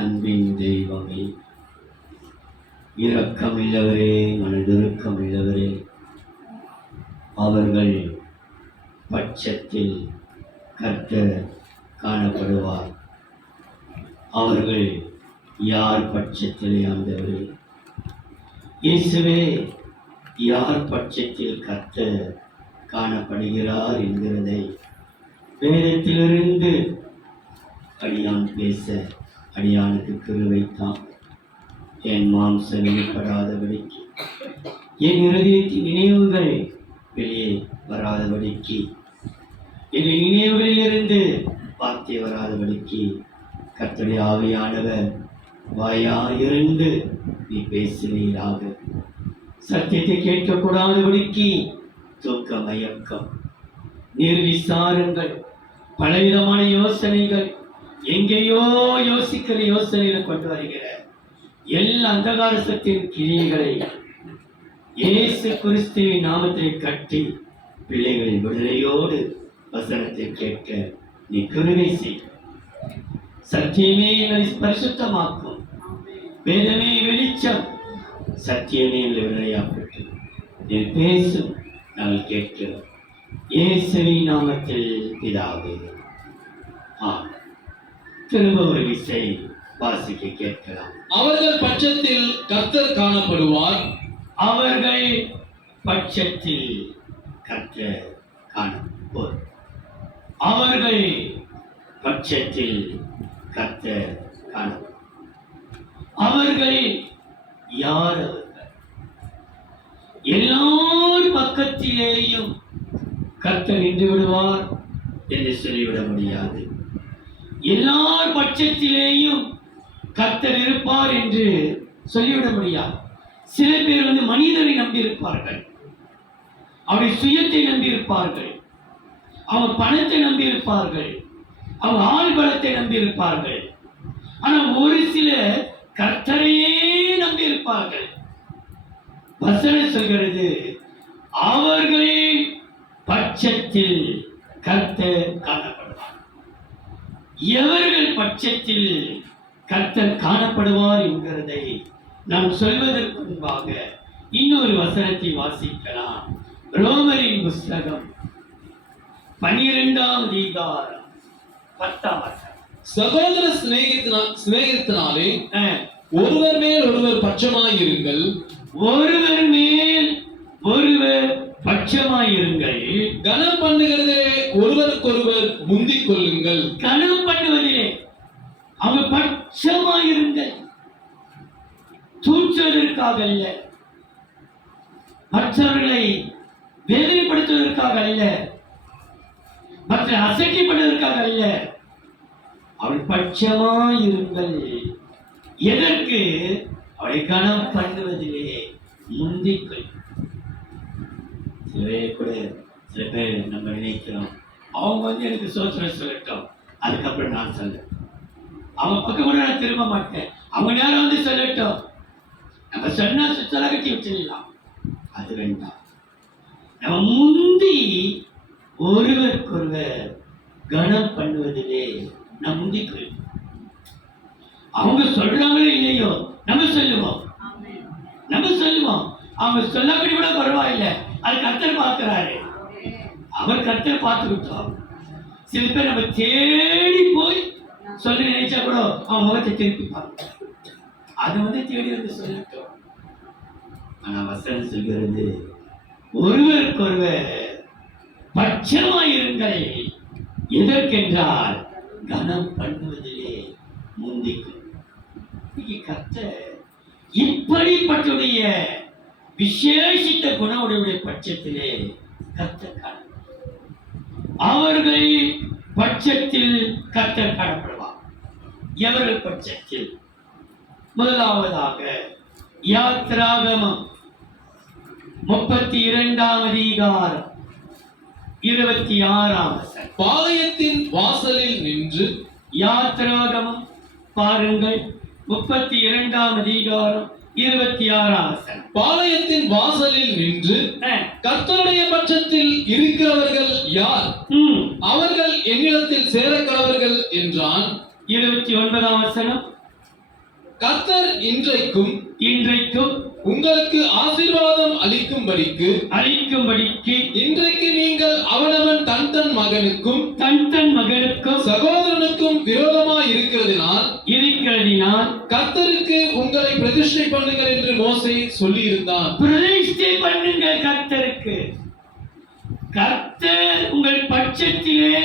அன்பின் தெய்வமே, இரக்கமில்லவரே, மனதிருக்கமில்லவரே, அவர்கள் பட்சத்தில் கர்த்தர் காணப்படுவார். அவர்கள் யார் பட்சத்திலே ஆண்டவரே? இயேசுவே, யார் பட்சத்தில் கர்த்தர் காணப்படுகிறார் என்கிறதை வேதத்திலிருந்து அடியான் பேச அடியானுக்கு கிருபைத்தான். என் மாம்சம் வெளிப்படாதபடிக்கு, என் இருதயத்தின் நினைவுகள் வெளியே வராதபடிக்கு, என் நினைவுகளிலிருந்து வார்த்தை வராதபடிக்கு கர்த்தருடைய ஆவியானவர் வாயாயிருந்து நீ பேசுவீராக. சத்தியத்தை கேட்கக்கூடாதபடிக்கு தூக்க மயக்கம், நிர்விசாரங்கள், பலவிதமான யோசனைகள், எங்கேயோ யோசிக்கிற யோசனைகளை கொண்டு வருகிற எல்லா அந்தகார சக்தியின் கிரியைகளை இயேசு கிறிஸ்துவின் நாமத்தை கட்டி பிள்ளைகளின் விடுதலையோடு வசனத்தை கேட்க நீ கிருபை செய். சத்தியமே எங்களை பரிசுத்தமாக்கும், வேதமே வெளிச்சம், சத்தியமே எங்களை விடுதலையாக்கட்டு. நீ பேசும், நாங்கள் கேட்கிறோம். இயேசுவின் நாமத்தில் பிதாவே, ஆமென். திரும்ப ஒரு விசை வாசிக்க கேட்கலாம். அவர்கள் பட்சத்தில் கர்த்தர் காணப்படுவார். அவர்கள் பட்சத்தில் கர்த்தர் காணப்படுவார். அவர்கள் பட்சத்தில் கர்த்தர் காணப்படுவார். அவர்கள் யார்? அவர்கள் எல்லார் பக்கத்திலேயும் கர்த்தர் நின்று விடுவார் என்று சொல்லிவிட முடியாது. எல்லார் பட்சத்திலேயும் கர்த்தர் இருப்பார் என்று சொல்லிவிட முடியாது. சில பேர் மனிதரை நம்பியிருப்பார்கள், அவருடைய சுயத்தை நம்பியிருப்பார்கள், அவங்க பணத்தை நம்பியிருப்பார்கள், அவங்க ஆள் பலத்தை நம்பியிருப்பார்கள். ஆனால் ஒரு சில கர்த்தரையே நம்பியிருப்பார்கள். வசனம் சொல்கிறது, அவர்கள் பட்சத்தில் கர்த்தர் காணப்படுவார். எவர்கள் பட்சத்தில் கர்த்தர் காணப்படுவார் என்கிறதை நாம் சொல்வதற்கு முன்பாக இன்னொரு வசனத்தை வாசிக்கலாம். ரோமரின் புஸ்தகம் 12ஆம் அதிகாரம் 10ஆம் வசனம். சகோதர சிநேகிதனாலே ஒருவர் மேல் ஒருவர் பட்சமாயிருங்கள், ஒருவர் மேல் ஒருவர் பட்சமாயிருங்கள். கனம் பண்ணுகிறதே ஒருவருக்கொருவர் முந்திக் கொள்ளுங்கள். கனம் பண்ணுவதிலே அவங்க பட்சமாயிருங்கள். தூற்றுவதற்காக அல்ல, மற்றவர்களை வேதனைப்படுத்துவதற்காக அல்ல, மற்ற அசைக்கப்படுவதற்காக அல்ல, அவள் பட்சமாயிருங்கள். எதற்கு? அவளை கனம் பண்ணுவதிலே முந்திக்கொள். சில பேர் நம்ம நினைக்கிறோம், அவங்க எனக்கு சோத்திரம் சொல்லட்டும், அதுக்கப்புறம் நான் சொல்ல, அவங்க பக்கம் கூட நான் திரும்ப மாட்டேன், அவங்க நேரம் சொல்லட்டும், நம்ம சொன்னா சுத்தலகட்டி வச்சிடலாம். அது வேண்டாம். நம்ம முந்தி ஒருவருக்கொருவர் கனம் பண்ணுவதிலே நம் முந்திக்கொள். அவங்க சொல்றாங்களோ இல்லையோ நம்ம சொல்லுவோம். அவங்க சொல்லப்படி கூட பரவாயில்லை, அது கர்த்தர் பார்க்கிறாரு. அவர் கர்த்தர் பார்த்து விட்டோம். சில பேர் நம்ம தேடி போய் சொல்ல நினைச்சா கூட அவன் முகத்தை திருப்பிப்பாங்க. அது தேடி சொல்லட்டும். ஆனா வசனம் சொல்கிறது, ஒருவருக்கொருவர் பட்சமாயிருங்கள். எதற்கென்றால் கனம் பண்ணுவதிலே முந்திக்கும். கர்த்தர் இப்படிப்பட்டுடைய விசேஷித்த குணவுடைய பட்சத்திலே கர்த்தர் காணப்படுவார். அவர்கள் பட்சத்தில் கர்த்தர் காணப்படுவார். எவர்கள் பட்சத்தில்? முதலாவதாக யாத்திராகமம் 32ஆம் அதிகாரம் 26ஆம் வசனம். பாளையத்தின் வாசலில் நின்று. யாத்திராகமம் பாருங்கள், 32ஆம் அதிகாரம் 26ஆம் வசனம். பாளையத்தின் வாசலில் நின்று கர்த்தருடைய பட்சத்தில் இருக்கிறவர்கள் யார்? அவர்கள் என்னிடத்தில் சேரக்கடவர்கள் என்றான். 29ஆம் வசனம். கர்த்தர் இன்றைக்கும் இன்றைக்கும் உங்களுக்கு ஆசீர்வாதம் அளிக்கும்படிக்கு இன்றைக்கு நீங்கள் அவனவன் தன் தன் மகனுக்கும் சகோதரனுக்கும் விரோதமாய் இருக்கிறதினால் கர்த்தருக்கு உங்களை பிரதிஷ்டை பண்ணுங்கள் என்று மோசே சொல்லி இருந்தான். பிரதிஷ்டை பண்ணுங்கள் கர்த்தருக்கு. கர்த்தர் உங்கள் பட்சத்திலே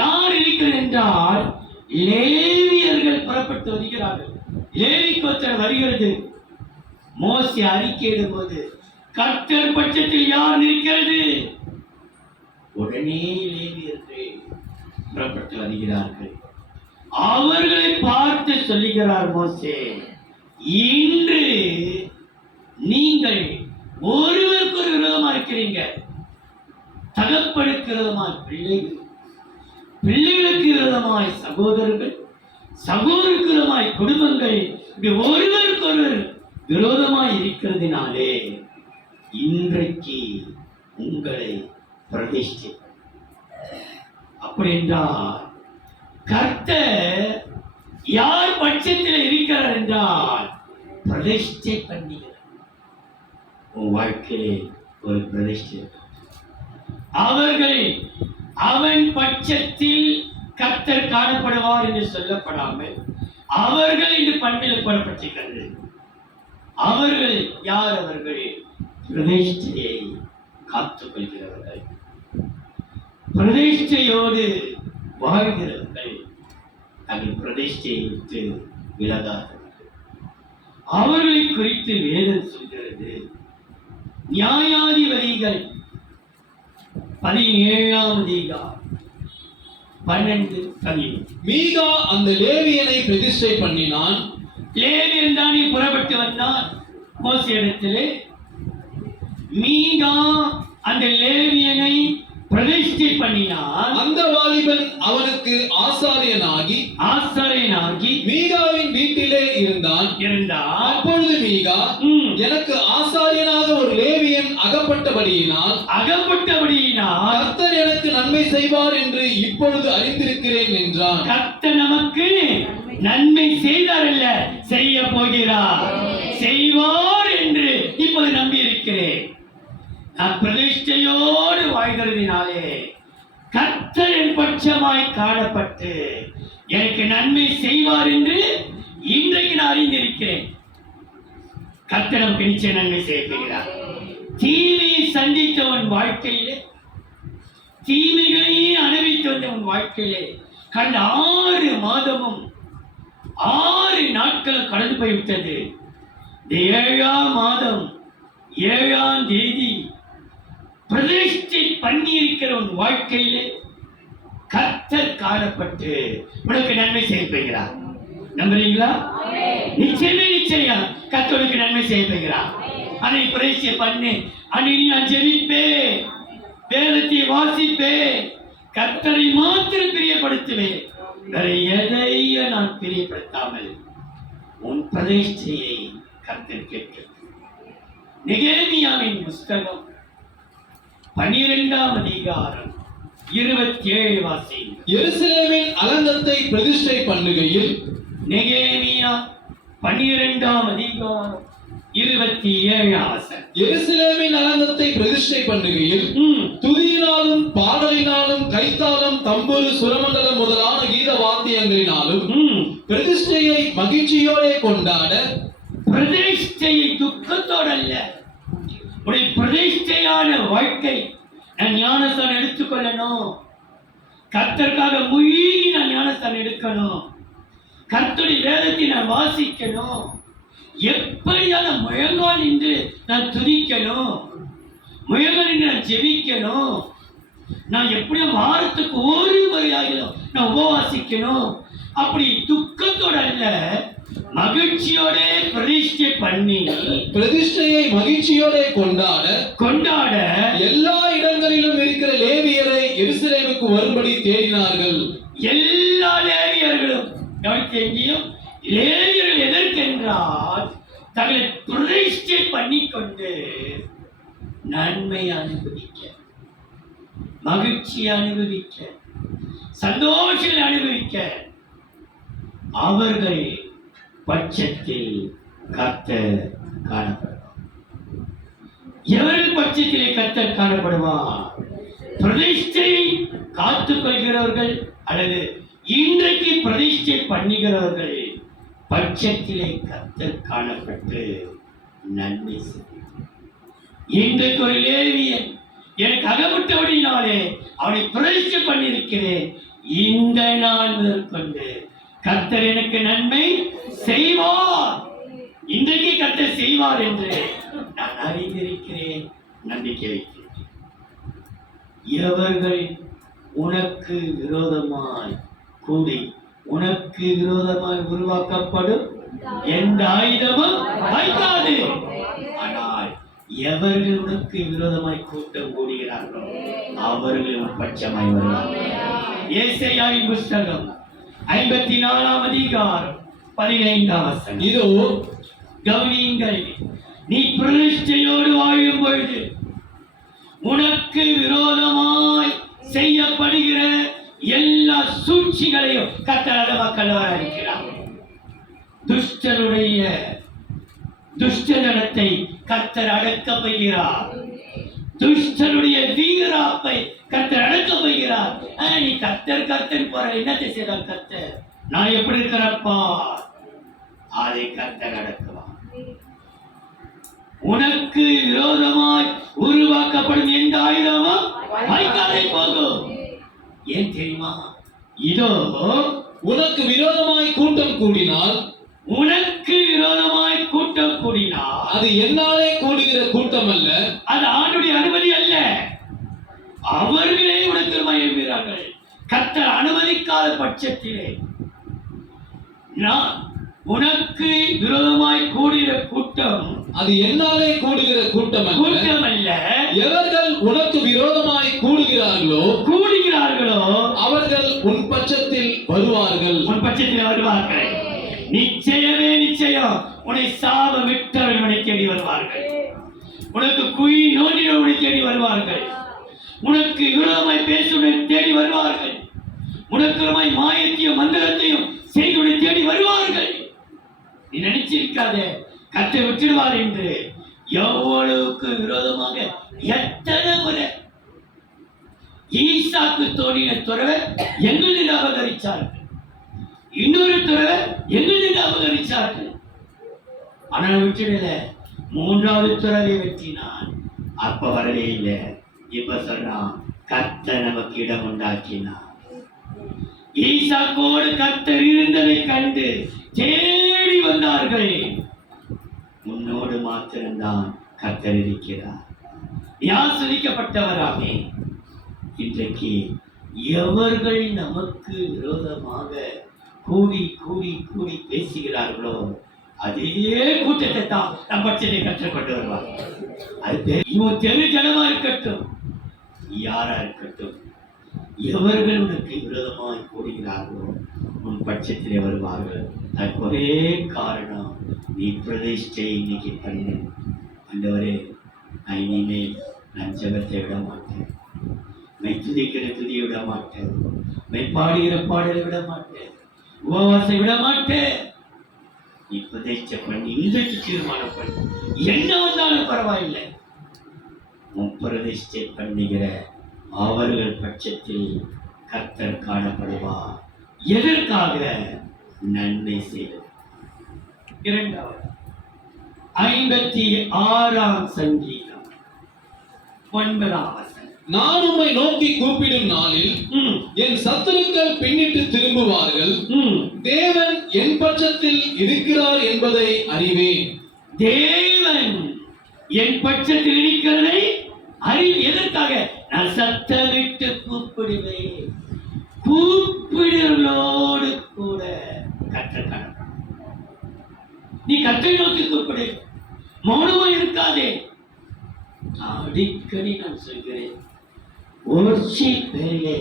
யார் இருக்கிறது என்றால் லேவியர்கள் புறப்பட்டு வருகிறார்கள். லேவி கோத்திரம் வருகிறது. மோசே அறிக்கையிடும் போது கர்த்தர் பட்சத்தில் யார் இருக்கிறது? உடனே லேவியர்கள் புறப்பட்டு வருகிறார்கள். அவர்களை பார்த்து சொல்லுகிறார் மோசே, இன்று நீங்கள் ஒருவருக்கு ஒரு விரோதமா இருக்கிறீங்க. தகப்பனுக்கு விரோதமாய் பிள்ளைகள், பிள்ளைகளுக்கு விரோதமாய் சகோதரர்கள், சகோதரருக்கு விரோதமாய் குடும்பங்கள், இப்படி ஒருவருக்கு ஒருவர் விரோதமாய் இருக்கிறதுனாலே இன்றைக்கு உங்களை பிரதிஷ்டை. அப்படி என்றால் கர்த்தர் யார் பட்சத்தில் இருக்கிறார் என்றால் பிரதிஷ்டை பண்ணுகிறார். உன் வாழ்க்கையிலே ஒரு பிரதிஷ்டை. அவர்கள் அவன் பட்சத்தில் கர்த்தர் காணப்படுவார் என்று சொல்லப்படாமல் அவர்கள் என்று பண்பில் போடப்பட்டிருக்கிறது. அவர்கள் யார்? அவர்கள் பிரதிஷ்டையை காத்துக் கொள்கிறவர்கள், பிரதிஷ்டையோடு வாழ்கிறவர்கள், தங்கள் பிரதிஷ்டையை விட்டு விலகாதவர்கள். அவர்களை குறித்து வேதம் சொல்கிறது. நியாயாதிபதிகள் 17ஆம் அதிகாரம் 12-13. மீகா அந்த லேவியனை பிரதிஷ்டை பண்ணினான். லேவியன் தானே புறப்பட்டு வந்தான் மோசேயிடத்திலே. மீகா அந்த லேவியனை பிரதிஷ்டை பண்ணினான். அந்த வாலிபன் அவனுக்கு ஆசாரியனாகி மீகாவின் வீட்டிலே இருந்தான். அப்பொழுது மீகா, எனக்கு ஆசாரியனாக ஒரு லேவியன் அகப்பட்டபடியினால் கர்த்தர் எனக்கு நன்மை செய்வார் என்று இப்பொழுது அறிந்திருக்கிறேன் என்றான். கர்த்தர் நமக்கு நன்மை செய்தார் அல்ல, செய்ய போகிறார், செய்வார் என்று இப்போது நம்பி இருக்கிறேன். நான் பிரதிஷ்டையோடு வாழ்கிறதினாலே கர்த்தர் என் பட்சமாய் காணப்பட்டு எனக்கு நன்மை செய்வார் என்று இன்றைக்கு நான் அறிந்திருக்கிறேன். கர்த்தர் நமக்கு நிச்சயம் நன்மை செய்கிறார். தீமையை சந்தித்தவன் வாழ்க்கையிலே, தீமைகளையே அனுபவித்து வந்தவன் வாழ்க்கையிலே கடந்த 6 மாதமும் 6 நாட்களும் கடந்து போய்விட்டது. 7ஆம் மாதம் 7ஆம் தேதி பிரதிஷ்டை பண்ணி இருக்கிற உன் வாழ்க்கையிலே கர்த்தர் காணப்பட்டு உனக்கு நன்மை செய்கிறார். நம்புறீங்களா? நிச்சயம் கர்த்தருக்கு நன்மை செய்கிறார். அதை பிரதிஷ்டை பண்ணு. அன்னைக்கு நான் ஜெபிப்பேன், வேதத்தை வாசிப்பேன், கர்த்தரை மாத்திரம் பிரியப்படுத்துவேன், வேற எதையும் நான் பிரியப்படுத்தாமல் உன் பிரதிஷ்டையை கர்த்தர் கேட்கிறார். நெகேமியாவின் புஸ்தகம் 12ஆம் அதிகாரம் 27 வாசி. எருசலேமின் அலங்கத்தை பிரதிஷ்டை பண்ணுகையில், நெகேமியா 12ஆம் அதிகாரம் 27 வசனம். எருசலேமின் அலங்கத்தை பிரதிஷ்டை பண்ணுகையில் துதியினாலும் பாடலினாலும் கைத்தாளம் தம்புரு சுரமண்டலம் முதலான கீத வாத்தியங்களினாலும் பிரதிஷ்டையை மகிழ்ச்சியோടെ கொண்டாட. பிரதிஷ்டையை துக்கத்தோடு அல்ல, உடைய பிரதிஷ்டையான வாழ்க்கை. நான் ஞானஸ்தானம் எடுத்துக்கொள்ளணும், கர்த்தருக்காக முழுகி நான் ஞானஸ்தானம் எடுக்கணும், கர்த்தருடைய வேதத்தை நான் வாசிக்கணும், எப்படியான முழங்கால் நின்று நான் துதிக்கணும், முழங்கால் நின்று நான் ஜெபிக்கணும், நான் எப்படியும் வாரத்துக்கு ஒரு முறையாகிலும் நான் உபவாசிக்கணும். அப்படி துக்கத்தோடு அல்ல, மகிழ்ச்சியோட பிரதிஷ்டை பண்ணி பிரதிஷ்டையை மகிழ்ச்சியோட கொண்டாட எல்லா இடங்களிலும் இருக்கிற லேவியரை எருசலேமுக்கு வரும்படி தேடினார்கள். எல்லா லேவியர்களும் எங்கேயும் லேவியர்கள் எதற்கென்றால் தங்களை பிரதிஷ்டை பண்ணிக்கொண்டு நன்மை அனுபவிக்க, மகிழ்ச்சி அனுபவிக்க, சந்தோஷங்களை அனுபவிக்க அவர்கள் பட்சத்தில் கர்த்தர் காணப்படுவார். எவர்கள் பட்சத்திலே கர்த்தர் காணப்படுவார்? பிரதிஷ்டை காத்துக் கொள்கிறவர்கள் அல்லது இன்றைக்கு பிரதிஷ்டை பண்ணுகிறவர்கள் பட்சத்திலே கர்த்தர் காணப்பட்டு நன்மை செய்வார். இன்றைக்கு ஒரு லேவியன் எனக்கு அகப்பட்டபடினாலே அவனை பிரதிஷ்டை பண்ணியிருக்கிறேன். இந்த நாள் முதற்கொண்டு கர்த்தர் எனக்கு நன்மை செய்வார். இன்றைக்கு கர்த்தர் செய்வார் என்று நான் அறிந்திருக்கிறேன், நம்பிக்கை வைக்கிறேன். எவர்கள் உனக்கு விரோதமாய் கூடி உனக்கு விரோதமாய் உருவாக்கப்படும் எந்த ஆயுதமும் வைக்காது. ஆனால் எவர்கள் உனக்கு விரோதமாய் கூட்டம் கூடுகிறார்களோ அவர்கள் பட்சமாய் வருவார்கள். ஏசாயாவின் புஸ்தகம் 54 அதிகாரம் 15 இதோ கவனியுங்கள், நீ பிரதிஷ்டையோடு வாழும் பொழுது உனக்கு விரோதமாய் செய்யப்படுகிற எல்லா சூழ்ச்சிகளையும் கர்த்தர் மக்கள் இருக்கிறார். துஷ்டனுடைய துஷ்டனத்தை கர்த்தர் அடக்க போகிறார். துஷ்டனுடைய வீராப்பை கர்த்தர் அடக்க போகிறார். நீ கர்த்தர் கர்த்தர் போற என்னத்தை செய்தார் கர்த்தர்? நான் எப்படி இருக்கிறப்பா அதை கர்த்தர் அடக்குவார். உனக்கு விரோதமாய் உருவாக்கப்படும் எந்த ஆயுதமும் வாய்க்காதே போகும். ஏன் தெரியுமா? இதோ உனக்கு விரோதமாய் கூட்டம் கூடினால் உனக்கு விரோதமாய் கூட்டம் கூடினால் அது என்னாலே கூடுகிற கூட்டம் அல்ல, அது ஆண்டுடைய அனுமதி அல்ல. அவர்களே உனக்கு மயங்குகிறார்கள். கர்த்தர் அனுமதிக்காத பட்சத்திலே நான் உனக்கு விரோதமாய் கூடுகிற கூட்டம் அது என்னாலே கூடுகிற கூட்டம் அல்ல. எவர்கள் உனக்கு விரோதமாய் கூடுகிறார்களோ அவர்கள் உன் பட்சத்தில் வருவார்கள். உன் பட்சத்தில் வருவார்கள். நிச்சயமே நிச்சயம் உன்னை சாபமிட்டவர்கள் உன்னை தேடி வருவார்கள். உனக்கு குழி நோண்டினவர்கள் உன்னை தேடி வருவார்கள். உனக்கு விரோதமாய் பேசுவதை தேடி வருவார்கள். உனக்கு விரோதமாய் மாயத்தையும் மந்திரத்தையும் செய்து தேடி வருவார்கள். நீ நினைச்சிருக்காதே கத்தை விட்டுடுவார் என்று. எவ்வளவுக்கு விரோதமாக எத்தனை முறை ஈசாக்கு தோணின துறவை எங்களில் அபகரிச்சார்கள், இன்னொரு துறவை எங்களில் அபகரிச்சார்கள். ஆனால் விட்டுடல. மூன்றாவது துறவை வெற்றினான். அப்ப வரவே இல்லை. இப்ப சொன்னான் கர்த்தர் நமக்கு இடம் உண்டாக்கினான். ஈசாக்கோடு கர்த்தர் இருந்ததை கண்டு தேடி வந்தார்கள். உன்னோடு மாத்திரம்தான் கர்த்தர் இருக்கிறார். ஆசீர்வதிக்கப்பட்டவராமே. இன்றைக்கு எவர்கள் நமக்கு விரோதமாக கூடி கூடி கூடி பேசுகிறார்களோ அதே கூட்டத்தை தான் நம் பட்சத்தை கற்றுக்கொண்டு வருவார். அது இவன் தெரு ஜனமா இருக்கட்டும், யாரா இருக்கட்டும், எவர்கள் உனக்கு விரோதமாய் கூடுகிறார்களோ உன் பட்சத்திலே வருவார்கள். அதுக்கு ஒரே காரணம், நீ பிரதிஷ்டை இன்னைக்கு பண்ணு. ஆண்டவரே, நான் இனிமேல் நான் ஜெபத்தை விட மாட்டேன், மெய் துதிக்கிற துதியை விட மாட்டேன், மெய் பாடுகிற பாடலை விட மாட்டேன், உபவாசத்தை விட மாட்டேன். நீ பிரதிஷ்டை பண்ணி இன்றைக்கு தீர்மானம் பண்ணு. என்ன வந்தாலும் பரவாயில்லை, உன் பிரதிஷ்டை பண்ணுகிற அவர்கள் பட்சத்தில் கர்த்தர் காணப்படுவார். எதற்காக? நன்மை செய்வது. இரண்டாவது 56 சங்கீதம் 9 நான் உம்மை நோக்கி கூப்பிடும் நாளில் என் சத்துருக்கள் பின்னிட்டு திரும்புவார்கள். தேவன் என் பட்சத்தில் இருக்கிறார் என்பதை அறிவேன். தேவன் என் பட்சத்தில் இருக்கிறதை எதற்காக? நான் சத்தமிட்டு கூப்பிடுவேன். கூப்பிடுகளோடு கூட கர்த்தர் காணப்படும். நீ கர்த்தரை நோக்கி கூப்பிடு, மௌனமா இருக்காதே. அடிக்கடி நான் சொல்கிறேன், வொர்ஷிப் பேரிலே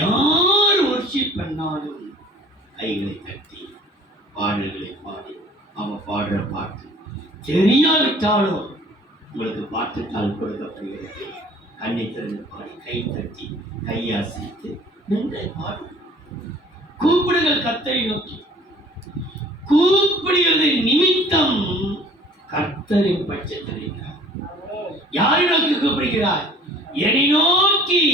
யார் வொர்ஷிப் பண்ணாலும் கைகளை தட்டி பாடல்களை பாடி, அவன் பாடுற பாட்டு தெரியாவிட்டாலும் உங்களுக்கு பாட்டுத்தால் கொடுக்கப்படுகிறது. கண்ணை திறந்து பாடி, கை தட்டி, கையாசித்து நின்று பாடு. கூப்பிடுங்கள் கர்த்தரை நோக்கி, கூப்பிடுகிறது நிமித்தம் கர்த்தரின் பட்சத்தில் இருக்கிறார். யாரை நோக்கி கூப்பிடுகிறார்? என்னை நோக்கி.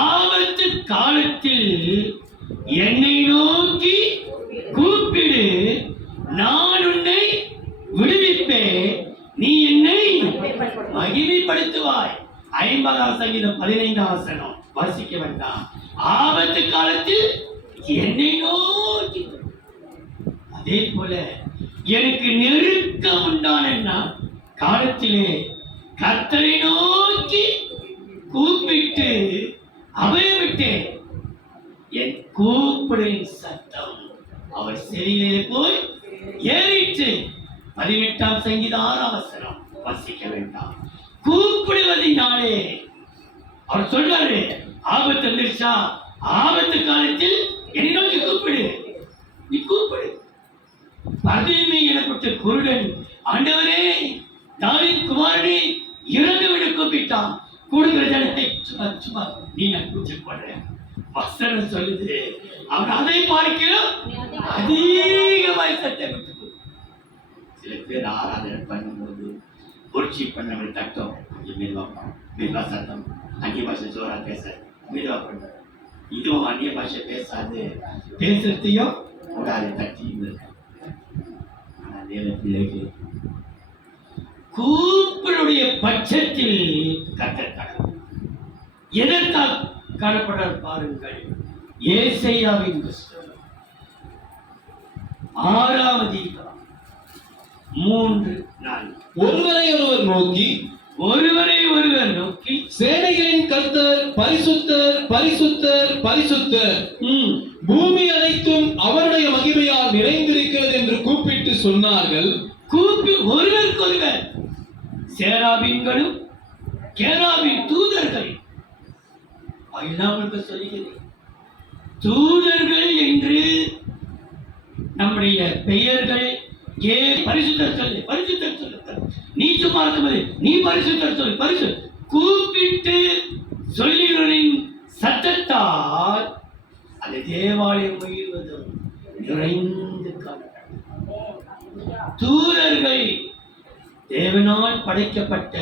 ஆபத்து காலத்தில் என்னை நோக்கி கூப்பிடு, நான் உன்னை விடுவிப்பேன், நீ என்னை மகிமைப்படுத்துவாய். 50ஆம் சங்கீதம் 15ஆம் வசனம் வாசிக்க வேண்டாம். ஆபத்து காலத்தில் என்னை நோக்கி. அதே போல எனக்கு நெருக்கம் உண்டான காலத்திலே கர்த்தரை நோக்கி கூப்பிட்டு அபயமிட்டேன். என் கூப்பிடின் சத்தம் அவர் செவியிலே போய் ஏறிற்று. 18ஆம் சங்கீதம் 6ஆம் வசனம் வாசிக்க வேண்டாம். கூப்பிடுவதினாலே அவர் சொல்றாரு, ஆபத்து வந்துருச்சா, ஆபத்து காலத்தில் என்னை நோக்கி கூப்பிடு, நீ கூப்பிடு. பர்தீமை எனப்பட்ட குருடன், ஆண்டவரே தாவீது குமாரனே இறந்து விட கூப்பிட்டான். கூடுகிற ஜனத்தை சும்மா சும்மா நீ நான் கூச்சல் பண்ற வசனம் சொல்லுது. அவன் அதை பார்க்கிறோம் அதிகமாய் சத்தம். சில பேர் ஆராதனை பண்ணும்போது புரட்சி பண்ண தட்டம் மெதுவா சத்தம், அந்நிய பாஷை ஜோரா பேச மெதுவா பண்ண. இதுவும் அந்நிய பாஷை பேசாது, பேசுறதையும் கூடாது தட்டி. பிள்ளைகள் கூப்பிடுடைய பட்சத்தில் கர்த்தர் எதற்காக காணப்பட பாருங்கள். ஏசாயாவின் புத்தகம் 6ஆம் அதிகாரம் 3-4. ஒருவரை ஒருவர் நோக்கி சேனைகளின் கர்த்தர் பரிசுத்தர் பரிசுத்தர் பரிசுத்தர், பூமி அனைத்தும் அவருடைய மகிமையால் நிறைந்திருக்கிறது என்று கூப்பிட்டு சொன்னார்கள். ஒருவருக்கொருவர் சேராபீன்களும் கேராபீன் தூதர்கள் சொல்லுகிறேன். தூதர்கள் என்று நம்முடைய பெயர்கள் பரிசுத்தர் சொல்லு, பரிசுத்தர் சொல்லு, நீ சும்மா இருக்கும்போது நீ பரிசுத்தர் சொல்லு, பரிசு கூப்பிட்டு சொல்லுகிறவரின் சத்தத்தால் அந்த தேவாலயம் முழுவதும் நிறைந்து காணப்படும். தூதர்கள் தேவனால் படைக்கப்பட்ட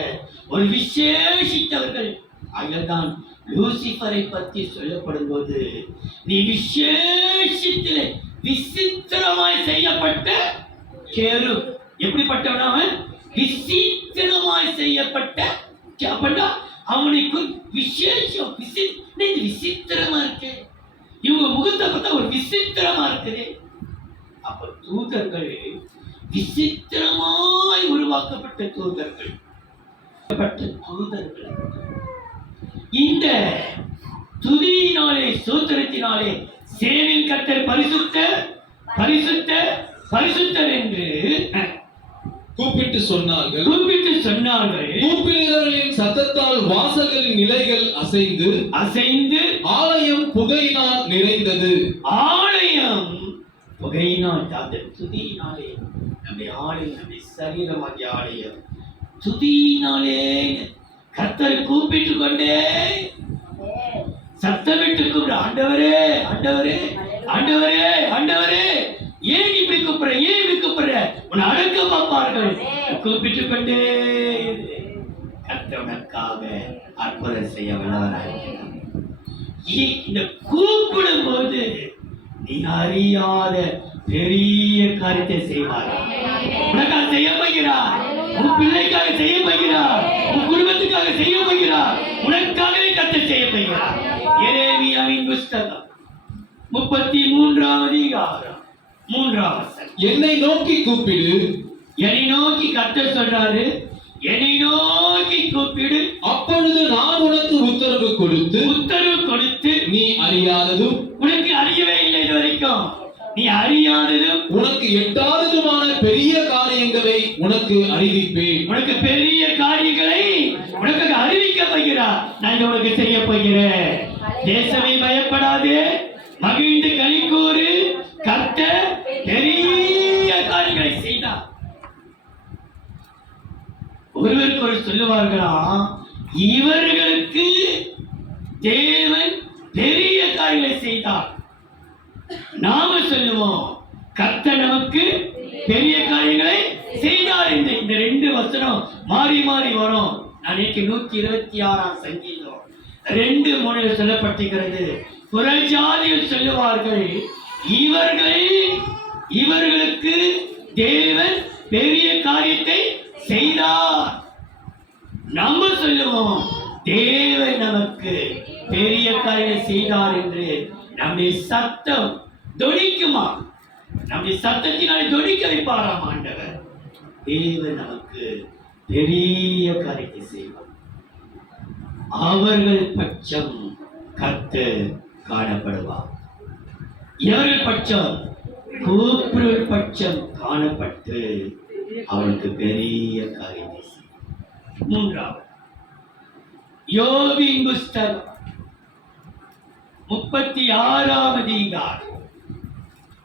ஒரு விசேஷித்தவர்கள். அங்கதான் லூசிபரை பற்றி சொல்லப்படும் போது, நீ விசேஷித்திலே விசித்திரமாய் செய்யப்பட்ட கேரு. எப்படிப்பட்டவனாக? விசித்திரமாய் செய்யப்பட்ட. அப்படின்னா அவனுக்கு விசேஷம் விசித்திரமா இருக்கு. இவங்க முகத்தை பார்த்தா ஒரு விசித்திரமா இருக்குது. அப்ப தூதர்கள் விசித்திரமாய் உருவாக்கப்பட்ட தூதர்கள். இந்த துதியினாலே சூத்திரத்தினாலே சேனையின் கர்த்தர் பரிசுத்தர் பரிசுத்தர் பரிசுத்தர் என்று கூப்பிட்டு சொன்னார்கள். கூப்பிடுகிறவர்களின் சத்தத்தால் வாசல்களின் நிலைகள் அசைந்து ஆலயம் புகையினால் நிறைந்தது. ஆலயம் புகையினால், துதியினாலே நம்முடைய ஆலயம், நம்முடைய சரீரமாகிய ஆலயம் துதியினாலே கர்த்தர் கூப்பிட்டு கொண்டே சத்தமிட்டு கூப்பிட, ஆண்டவரே ஆண்டவரே ஆண்டவரே ஆண்டவரே, ஏன் இப்படி கூப்பிடுற, ஏன் இப்படி கூப்பிடுற, உன்னை அடக்க பார்ப்பார்கள். கூப்பிட்டு கொண்டே கர்த்தர் உனக்காக அற்புதம் செய்ய வல்லவராய். இந்த கூப்பிடும் போது நீ அறியாத பெரிய காரியத்தை செய்வார். உனக்காக செய்ய போகிறார், உன் பிள்ளைக்காக செய்ய போகிறார், உன் குடும்பத்துக்காக செய்ய போகிறார், உனக்காகவே கர்த்தர் செய்ய போகிறார். எரேமியாவின் புத்தகம் 33ஆம் அதிகாரம் 3ஆம் வசனம். என்னை நோக்கி கூப்பிடு. என்னை நோக்கி கர்த்தர் சொல்றாரு, என்னை நோக்கி கூப்பிடு, அப்பொழுது நான் உனக்கு உத்தரவு கொடுத்து நீ அறியாததும், உனக்கு அறியவே இல்லை இது வரைக்கும், நீ அறியாததும் உனக்கு எட்டாததுமான பெரிய காரியங்களை உனக்கு அறிவிப்பேன். உனக்கு பெரிய காரியங்களை உனக்கு அறிவிக்க போகிறார். நான் உனக்கு செய்ய போகிறேன். தேசமே பயப்படாது, மகிழ்ந்து களிக்கூறு, கர்த்தர் பெரிய காரியங்களை செய்தார். ஒருவருக்கு ஒரு சொல்லுவார்களாம், இவர்களுக்கு தேவன் பெரிய காரியங்களை செய்தார், நாம சொல்லுவோம் கர்த்தர் நமக்கு பெரிய காரியங்களை செய்தார் என்று. இந்த ரெண்டு வசனம் மாறி மாறி வரும். அன்னைக்கு 126ஆம் சங்கீதம் 2:3 சொல்லப்பட்டிருக்கிறது. புறஜாதிகள் சொல்லுவார்கள், இவர்களுக்கு தேவன் பெரிய காரியத்தை செய்தார். நம்ம சொல்லுவோம் தேவன் நமக்கு பெரிய காரியத்தை செய்தார் என்று. நம்முடைய சத்தம் தொனிக்குமா? நம்முடைய சத்தத்தினாலே தொனிக்க வைப்பாராம் ஆண்டவர். தேவன் நமக்கு பெரிய காரியத்தை செய்வார். அவர்கள் பட்சம் கர்த்தர் காணப்படுவார். எவர்கள் பட்சம்? கூப்பிடுவர் பட்சம் காணப்பட்டு அவனுக்கு பெரிய காரியத்தை செய்வார். 3வது யோபின் புஸ்தகம் 36ஆம் அதிகாரம்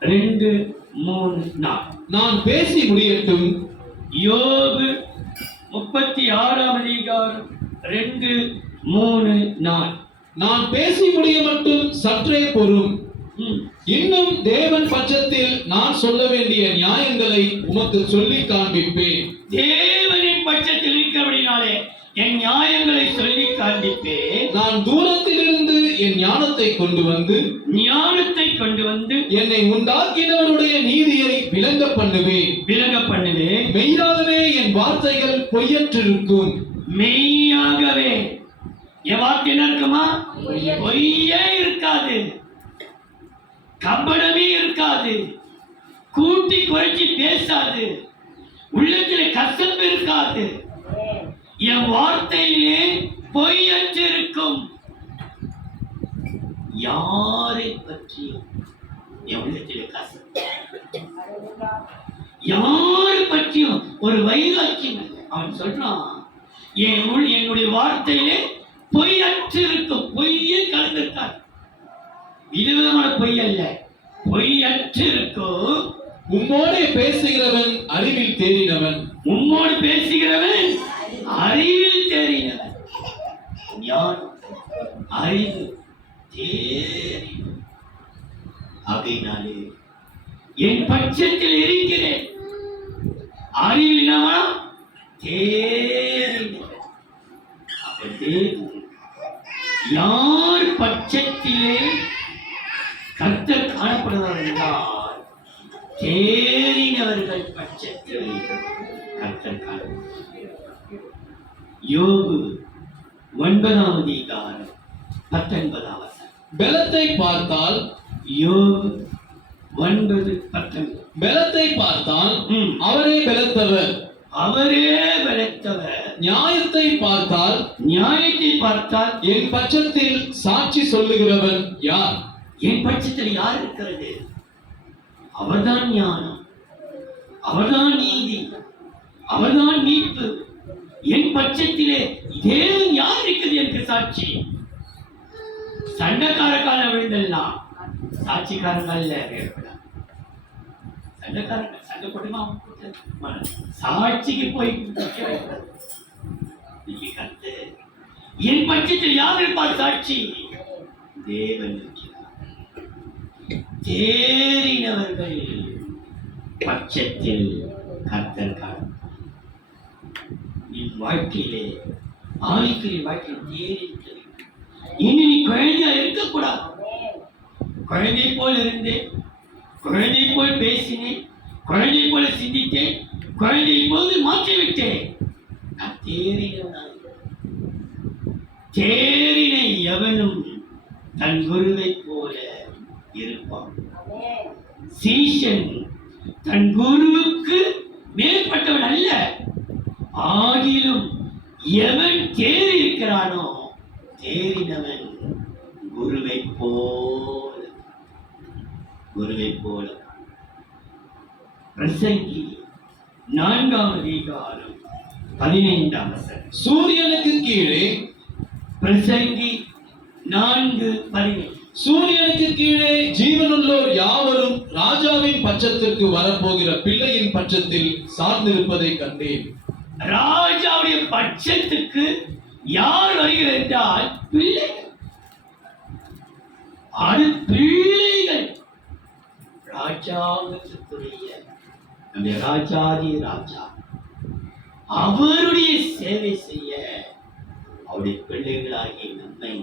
2-3-4. நான் பேசி முடியட்டும். யோபு 36ஆம் அதிகாரம் 2-3-4. நான் பேசி முடிய மட்டும் சற்றே பொறும். இன்னும் தேவன் பட்சத்தில் நான் சொல்ல வேண்டிய நியாயங்களை உமக்கு சொல்லி காண்பிப்பேன். தேவனின் பட்சத்தில் இருக்கிறபடினாலே என் நியாயங்களை சொல்லி காண்பிப்பேன். நான் தூரத்திலிருந்து என் ஞானத்தை கொண்டு வந்து என்னை உண்டாக்கினவருடைய நீதியை விளங்க பண்ணுவேன். மெய்யாகவே என் வார்த்தைகள் பொய்யற்றிருக்கும். மெய்யாகவே என் வார்த்தை என்ன இருக்குமா? பொய்யே இருக்காது, கபடமே இருக்காது, கூட்டி குறைச்சி பேசாது, உள்ளத்திலே கசப்பு இருக்காது. என் வார்த்தையிலே பொய்யற்றிருக்கும். யாரை பற்றியும் என் உள்ளத்திலே கசப்பு, யாரை பற்றியும் ஒரு வைராக்கியம் இல்லை. அவன் சொல்றான், என்னுடைய வார்த்தையிலே பொய்யற்றிருக்கும். பொய்யே கலந்திருக்காது. விதவிதமான பொய் அல்ல, பொய்யற்றிருக்கும். உம்மோடு பேசுகிறவன் அறிவில் தேறினவன். உம்மோடு பேசுகிறவன் அறிவில் தேறினவன். ஞானம், அறிவு தேறினவன். ஆகையினாலே என் பட்சத்தில் இருக்கிறேன். அறிவினவா தேறினவன். யார் பட்சத்திலே கர்த்தர் காணப்படுவார் என்றால் தேறினவர்கள் பட்சத்தில் கர்த்தர் காணப்படுவார். யோபு 9ஆம் அதிகாரம் 19ஆம் வசனம். பலத்தை பார்த்தால் யோபு 9:19. பலத்தை பார்த்தால் அவரே பலத்தவர். நியாயத்தை பார்த்தால் என் பட்சத்தில் சாட்சி சொல்லுகிறவன் யார்? என் பட்சத்தில் யார் இருக்கிறது? அவர்தான் ஞானம், அவர்தான் நீதி, அவர்தான் மீட்பு. என் பட்சத்திலே தேவன் யார் இருக்கிறது எனக்கு சாட்சி? சண்டைக்கார கால விழுந்தெல்லாம் சாட்சிக்காரங்கள்ல ஏற்படாது. சண்டைக்காரங்க சண்டை போட்டுமா சாட்சிக்கு போய் என் பட்சத்தில் யார் இருப்பார் சாட்சி? தேவன் இருக்கிறார். தேறினவர்கள் பட்சத்தில் கர்த்தர் காணும். என் வாழ்க்கையிலே ஆவிக்குரிய வாழ்க்கையில் தேறி இனி நீ குழந்தையா இருக்கக்கூடாது. குழந்தை போல் இருந்தேன், குழந்தை போல் பேசினேன், குழந்தை போல சிந்தித்தேன், குழந்தை போது மாற்றிவிட்டேன். நான் தேறினவனாக. தேறின எவனும் தன் குருவை போல இருப்பான். சீஷன் தன் குருவுக்கு மேற்பட்டவன் அல்ல. ஆகிலும் எவன் தேறி இருக்கிறானோ தேறினவன் குருவை போல. பிரசங்கி 4ஆம் அதிகாரம் 15ஆம் வசனம். சூரியனுக்கு கீழே பிரசங்கி 4:15. சூரியனுக்கு கீழே ஜீவனுள்ளோர் யாவரும் ராஜாவின் பட்சத்திற்கு வரப்போகிற பிள்ளையின் பட்சத்தில் சார்ந்திருப்பதை கண்டேன். ராஜாவுடைய பட்சத்துக்கு யார் வருகிறது என்றால் பிள்ளைகள். அது பிள்ளைகள். ராஜாவுக்குரிய நம்முடைய ராஜாதி ராஜா அவருடைய சேவை செய்ய அவருடைய பிள்ளைகளாகிய நம்மை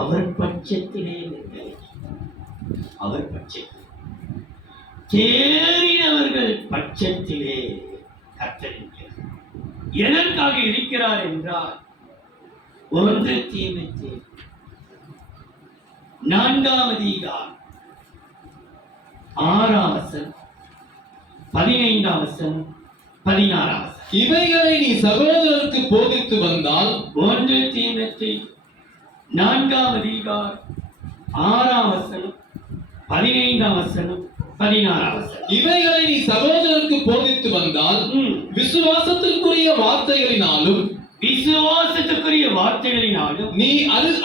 அவர் பட்சத்திலே நிர்ணயிக்கிறார். அவர் பட்சத்தில் தேறினவர்கள் பட்சத்திலே கர்த்தர் இருக்கிறார். எதற்காக இருக்கிறார் என்றால் 1 தீமோத்தேயு 4ஆம் அதிகாரம் 6ஆம் வசனம் 15ஆம் வசனம் 16ஆம் வசனம். இவைகளை நீ சகோதரருக்கு போதித்து வந்தால் 1 தீமோத்தேயு 4ஆம் அதிகாரம் 6ஆம் வசனம் 15ஆம் வசனம் 16ஆம் வசனம். இவைகளை நீ சகோதரருக்கு போதித்து வந்தால் விசுவாசத்திற்குரிய வார்த்தைகளினாலும் விசுவாசத்துக்குரிய வார்த்தைகளினாலும் நீ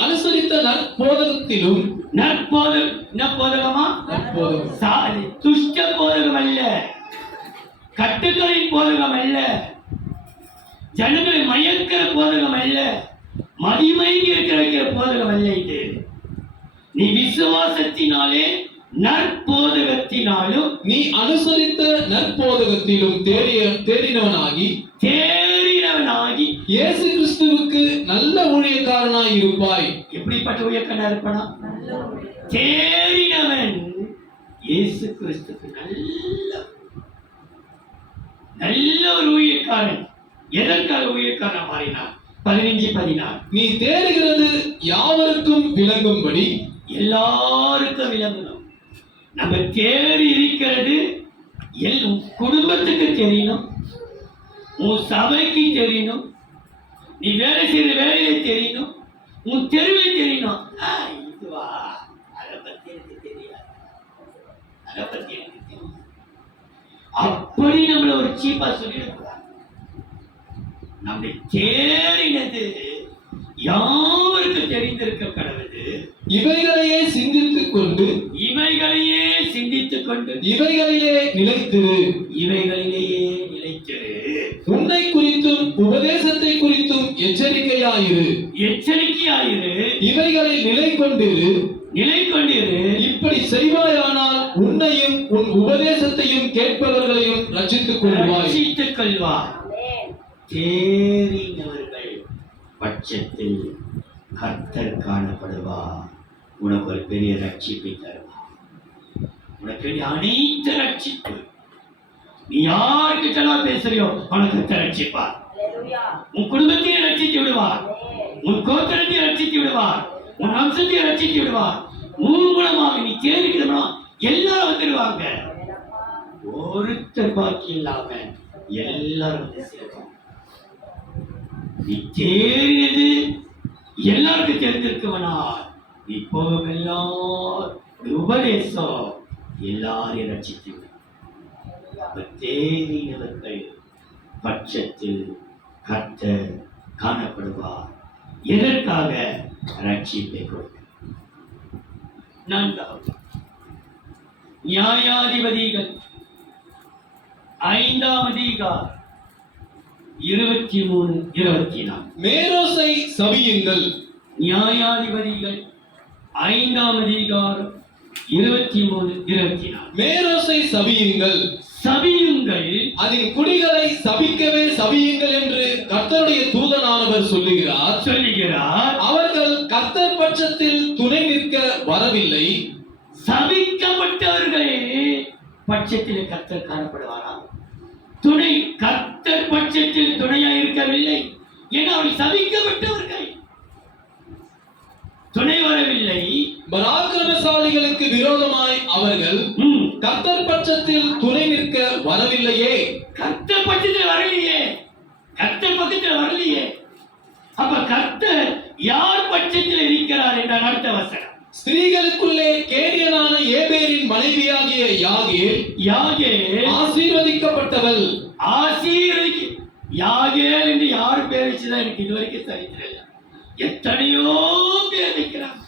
அனுசரித்த நற்போதகத்திலும் நற்போதகமா துஷ்ட போதகம் அல்ல, கட்டுக்களின் போதகம் அல்ல, ஜனங்களை மயக்கிற போதகம் அல்ல, மதிமைக்கு இருக்கிற போதகம் அல்ல. இது நீ விசுவாசத்தினாலே நற்போதகத்தினாலும் நீ அனுசரித்த நற்போதகத்திலும் தேறினவனாகி இயேசு கிறிஸ்துவுக்கு நல்ல ஊழியக்காரனாய் இருப்பாய். எப்படிப்பட்ட ஊழியக்காரனா இருப்பானா? தேறினவன் இயேசு கிறிஸ்துவுக்கு நல்ல ஒரு ஊழியக்காரன். எதற்காக ஊழியக்காரன் மாறினான்? 15-16. நீ தேடுகிறது யாவருக்கும் விளங்கும்படி, எல்லாருக்கும் விளங்கணும். நம்ம தேடி இருக்கிறது உன் குடும்பத்துக்கு தெரியணும், உன் சபைக்கு தெரியணும், நீ வேலை செய்யற வேலையில தெரியணும், உன் தெருவில் தெரியணும். இதுவா, அதை பத்தி எனக்கு தெரியாது, அதை பத்தி எனக்கு தெரியும். அப்படி நம்மள ஒரு சீப்பா சொல்லிடக்கூடாது. நம்மை தேறினது யாருக்கு தெரிந்திருக்க கடவுது. இவைகளையே சிந்தித்துக் கொண்டு இவைகளிலே நிலைத்திரு. உன்னை குறித்தும் உபதேசத்தை குறித்தும் எச்சரிக்கையாயிரு. இவைகளில் நிலை கொண்டிரு. இப்படி செய்வாயானால் உன்னையும் உன் உபதேசத்தையும் கேட்பவர்களையும் ரட்சித்துக் கொள்வாய். தேறினவர்கள் பட்சத்தில் கர்த்தர் காணப்படுவார். உனக்கு ஒரு பெரிய ரட்சிப்பை தருவார். உனக்கு அனைத்து ரட்சிப்பு. நீ யாருக்கிட்டலாம் பேசுறியோ உனக்கு கர்த்தர் ரட்சிப்பார். உன் குடும்பத்தையும் ரட்சித்து விடுவார், உன் கோத்திரத்தையும் ரட்சித்து விடுவார், உன் வம்சத்தையும் ரட்சித்து விடுவார். உன் மூலமாக நீ தேடிக்கிறோம் எல்லாரும் வந்துடுவாங்க. ஒருத்தர் பாக்கி இல்லாம எல்லாரும் வந்து சேருவாங்க. நீ தேடினது எல்லாருக்கும் தெரிஞ்சிருக்கவனால் நீ போகும் உபதேசம் எல்லாரையும் ரட்சித்து தேறினவர்கள் பட்சத்தில் கர்த்தர் காணப்படுவார். எதற்காக? ரட்சிப்பை கொடுக்க. நியாயாதிபதிகள் 5ஆம் அதிகாரம் 23-24. மேரோசை சபியுங்கள். நியாயாதிபதிகள் 5ஆம் அதிகாரம் 23-24. மேரோசை சபியுங்கள், அதன் குடிகளை சபிக்கவே சபியுங்கள் என்று கர்த்தருடைய தூதனானவர் சொல்லுகிறார். அவர்கள் கர்த்தர் பட்சத்தில் துணை நிற்க வரவில்லை. சபிக்கப்பட்டவர்கள் பட்சத்தில் கர்த்தர் காணப்படுவாரா? கர்த்தர் பட்சத்தில் துணையாக இருக்கவில்லை. ஏன்னா அவர்கள் சபிக்கப்பட்டவர்கள், துணை வரவில்லை. பராக்கிரமசாலிகளுக்கு விரோதமாய் அவர்கள் கர்த்தர் பட்சத்தில் துணை நிற்க வரவில்லையே. கர்த்தர் பட்சத்தில் வரலையே, கர்த்தர் பக்கத்தில் வரலையே. அப்ப கர்த்தர் யார் பட்சத்தில் இருக்கிறார் என்ற அடுத்த வசனம். ஸ்திரீகளுக்குள்ளே கேனியனான ஏபேரின் மனைவியாகிய யாகேல் ஆசீர்வதிக்கப்பட்டவள். யாகேல் என்று யார் பேர் வச்சுதான் எனக்கு இதுவரைக்கும் சரித்திரல. எத்தனையோ பேர் வைக்கிறாங்க.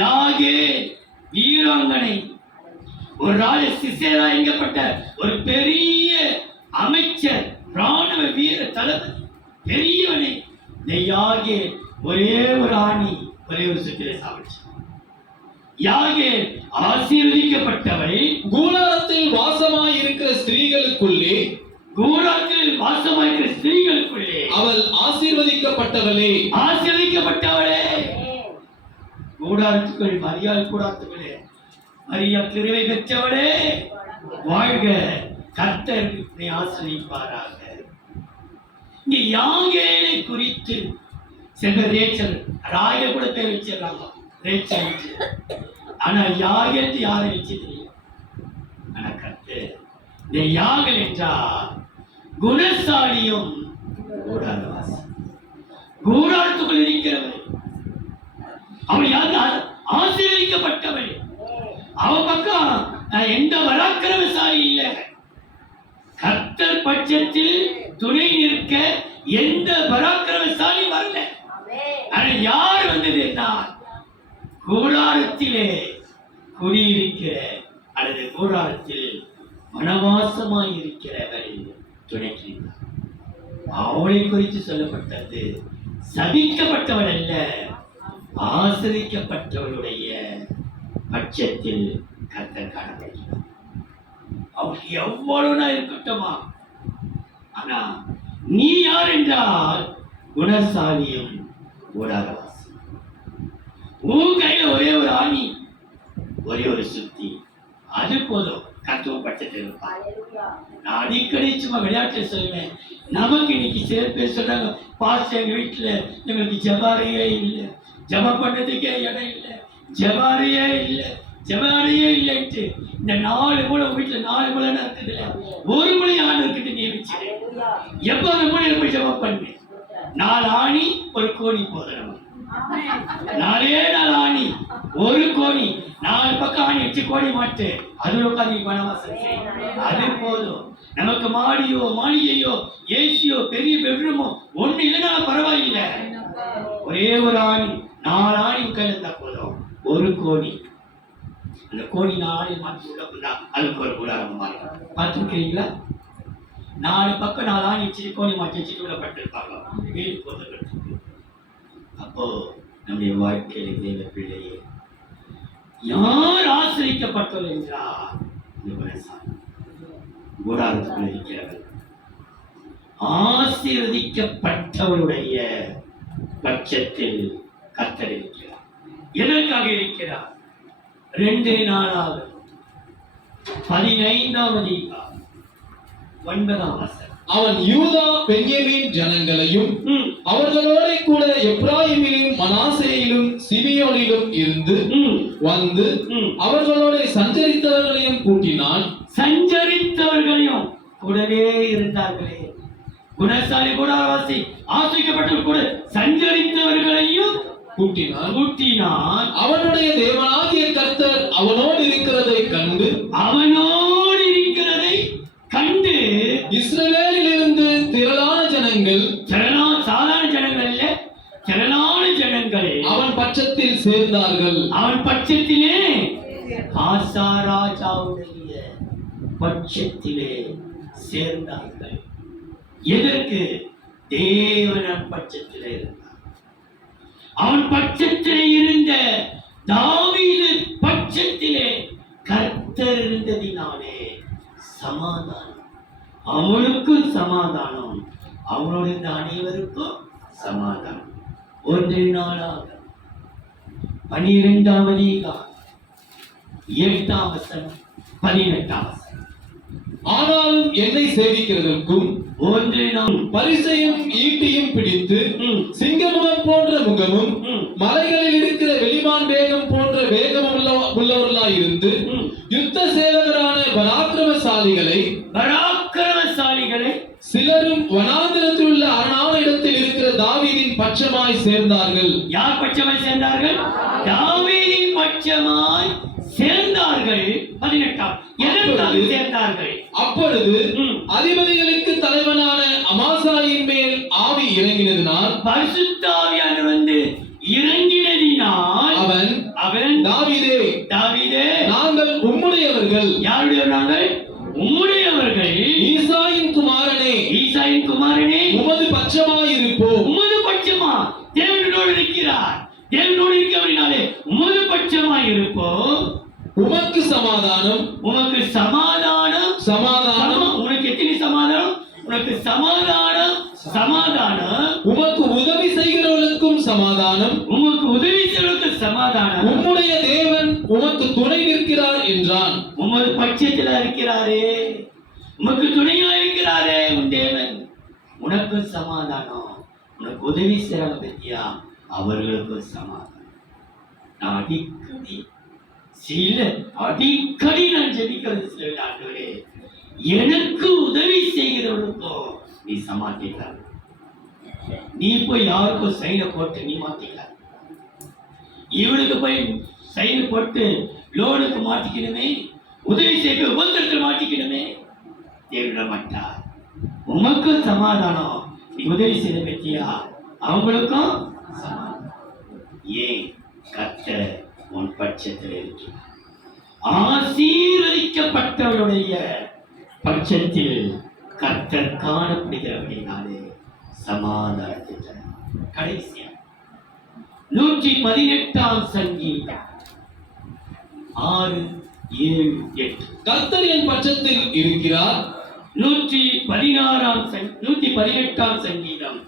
யாகேல் வீராங்கனை, ஒரு ராஜ சிசேரா எங்கப்பட்ட ஒரு பெரிய அமைச்சர், ராணுவ வீர தளபதி, பெரியவனை. இந்த யாகேல் ஒரே ஒரு ஆணி ஒரே ஒரு சுற்றிலே சாப்பிடுச்சு. யாகேல் ஆசீர்வதிக்கப்பட்டவள். ஸ்திரீகளுக்குள்ளே கூடாரத்தில் வாசமாயிருக்கிற ஸ்திரீகளுக்குள்ளே அவள் ஆசீர்வதிக்கப்பட்டவளே. ஆசீர்வதிக்கப்பட்டவளே. கூடாரத்துக்குள் மரியாள் கூடாரத்துக்குள்ளே மரியா கிருபை பெற்றவளே வாழ்க, கர்த்தர் உன்னை ஆசீர்வதிப்பாராக. இங்க யாகேலை குறித்து சென்ற ரேச்சல், ராயல் கூட பேர் வச்சிடறாங்க ரேச்சல், ஆனா யாகேல் யாரை வச்சு தெரியும். ஆனா கர்த்தர் இந்த யாகல் என்றால் குணசாலியும் கூடாரவாசி, கூடாரத்துக்குள் இருக்கிறவள். அவள் யார்? ஆசீர்வதிக்கப்பட்டவள். அவ பக்கம் எந்த பராக்கிரமசாலி இல்லை. கர்த்தர் பட்சத்தில் துணை நிற்க எந்த பராக்கிரமசாலி வரல. ஆனா யார் வந்தது என்றால் கூடாரத்திலே குடியிருக்கிற அல்லது கூடாரத்தில் வனவாசமாய் இருக்கிறவள் துணைக்கு. அவளை குறித்து சொல்லப்பட்டது சபிக்கப்பட்டவள் அல்ல, ஆசிரிக்கப்பட்டவளுடைய பட்சத்தில் கர்த்தர் காணப்படுகிறார். அவளுக்கு எவ்வளவுனா இருக்கட்டுமா, ஆனா நீ யார் என்றால் குணசாலியும் கூடாரவாசி. உன் கையில ஒரே ஒரு ஆணி, ஒரே ஒரு சுத்தி, அது போதும். கத்துவ பட்சத்தில் இருப்பார். நான் அடிக்கடி சும்மா விளையாட்டு சொல்லுவேன். நமக்கு இன்னைக்கு சில பேர் சொல்றாங்க, பாஸ்ட் எங்க வீட்டுல எங்களுக்கு ஜபாரியே இல்லை, ஜபம் பண்ணதுக்கே இடம் இல்லை, ஜபாரியே இல்லை, ஜபாரியே இல்லைன்ட்டு இந்த 4 மூலை வீட்டுல 4 மூலை இருக்குது இல்ல, ஒரு மூலை ஆண் இருக்குது நியமிச்சு. எப்ப அந்த மூலையில போய் ஜபம் பண்ணு. 4 ஆணி ஒரு கோணி போதும். 4 ஆணி ஒரு கோணி, 4 பக்கம் ஆணி 8 கோணி மாட்டு, அது உட்காந்து வனவாசம் செய்யும். அது போதும். நமக்கு மாடியோ மாளிகையோ ஏசியோ பெரிய பெட்ரூமோ ஒண்ணு இல்லைனாலும் பரவாயில்லை. ஒரே ஒரு ஆணி, 4 ஆணி கையில் இருந்தா போதும். ஒரு கோணி, அந்த கோணி 4 மாற்றி உள்ள போதா அதுக்கு ஒரு கூடாரம் மாறி பார்த்துருக்கீங்களா? 4 பக்கம் 4 ஆணி வச்சு கோணி மாற்றி வச்சுட்டு உள்ள பட்டிருப்பாங்க வீடு போதும். அப்போ நம்முடைய வாழ்க்கையில தேவ பிள்ளையே, யார் ஆசிரிக்கப்பட்டவர் என்றால் கூடாரத்துக்குள் இருக்கிறவர். ஆசீர்வதிக்கப்பட்டவருடைய பட்சத்தில் கர்த்தர் இருக்கிறார். எதற்காக இருக்கிறார்? 2 நாளாக 15ஆம் அதிகாரம் 9ஆம் வசனம். அவன் யூதா பென்யமீன் ஜனங்களையும் அவர்களோட கூட எப்ராயிமிலும் மனாசேயிலும் சிமியோனிலும் இருந்து வந்து அவர்களோட சஞ்சரித்தவர்களையும் கூட்டினான். சஞ்சரித்தவர்களையும் கூடவே இருந்தார்களே, குணசாலி கூடாரவாசி ஆசிரிக்கப்பட்டவர் கூட சஞ்சரித்தவர்களையும் கூட்டினான். அவனுடைய தேவனாகிய கர்த்தர் அவனோடு இருக்கிறதை கண்டு இஸ்ரவேலிலிருந்து திரளான ஜனங்கள், சாதாரண ஜனங்கள் அல்ல, திரளான ஜனங்கள் அவன் பட்சத்தில் சேர்ந்தார்கள். அவன் பட்சத்திலே, ஆசா ராஜாவுடைய பட்சத்திலே சேர்ந்தார்கள். எதற்கு? தேவன் பட்சத்திலே இருந்தார். அவன் பட்சத்திலே இருந்த தாவீது பட்சத்திலே கர்த்தர் இருந்ததினாலே சமாதானம். அவனுக்கும் சமாதானம், அவனோடு இருந்த அனைவருக்கும் சமாதானம். 1 நாளாகமம் 12ஆம் அதிகாரம் 8ஆம் வசனம் 18ஆம் வசனம். ஆனாலும் என்னை சேவிக்கிறதற்கும் பரிசையும் ஈட்டியும் பிடித்து சிங்கமுகம் போன்ற முகமும் மலைகளில் இருக்கிற வெளிமான் வேகம் போன்ற வேகமும் உள்ளவர்களாய் இருந்து யுத்த சேவகரான பராக்கிரமசாலிகளை சிலரும் வனாந்திரத்தில் உள்ள அரணான இடத்தில் இருக்கிற தாவீதின் பட்சமாய் சேர்ந்தார்கள். யார் பட்சமாய் சேர்ந்தார்கள்? தாவீதின் பட்சமாய் சேர்ந்தார்கள். 18ஆம். எதற்காக சேர்ந்தார்கள்? அப்பொழுது அதிபதிகளுக்கு தலைவனான அமாசாயின் மேல் ஆவி இறங்கினதினால், பரிசுத்த ஆவியானவர் வந்து இறங்கினதினால் அவன் தாவீதே நாங்கள் உம்முடையவர்கள். யாருடைய? நாங்கள் உம்முடையவர்கள். ஈசாயின் குமாரனே உமது பட்சமாய் இருப்போம். உமது பட்சமா? தேவனோடு இருக்கிறார். தேவனோடு இருக்கிறவரினாலே உமது பட்சமாய் இருப்போம். உமக்கு சமாதானம் சமாதானம் பட்சத்தில் இருக்கிறாரே, உமக்கு துணையா இருக்கிறாரே உன் தேவன், உனக்கு சமாதானம், உனக்கு உதவி செய்யறவங்க பத்தியா அவர்களுக்கு சமாதானம். நான் அடிக்கடி நான் ஜெபிக்கிறது சில ஆண்டவரே, எனக்கு உதவி செய்கிறவனுக்கும் நீ சமாளிக்கிறார். நீ போய் யாருக்கும் சைனை போட்டு நீ மாத்திக்க, இவனுக்கு போய் சைனை போட்டு லோனுக்கு மாட்டிக்கணுமே, உதவி செய்ய உபத்திரத்தில் மாட்டிக்கணுமே, தேவிட மாட்டார். உமக்கு சமாதானம், நீ உதவி செய்த பற்றியா அவங்களுக்கும் சமாதானம். ஏன்? கர்த்தர் உன் பட்சத்தில் இருக்கிறார். ஆசீர்வதிக்கப்பட்டவருடைய பட்சத்தில் கர்த்தர் காணப்படுகிறவர்களாலே சமாதானத்தை. கடைசியா 118ஆம் சங்கீதம் 6, 7, 8. கர்த்தர் என் பட்சத்தில் இருக்கிறார். 118ஆம் சங்கீதம்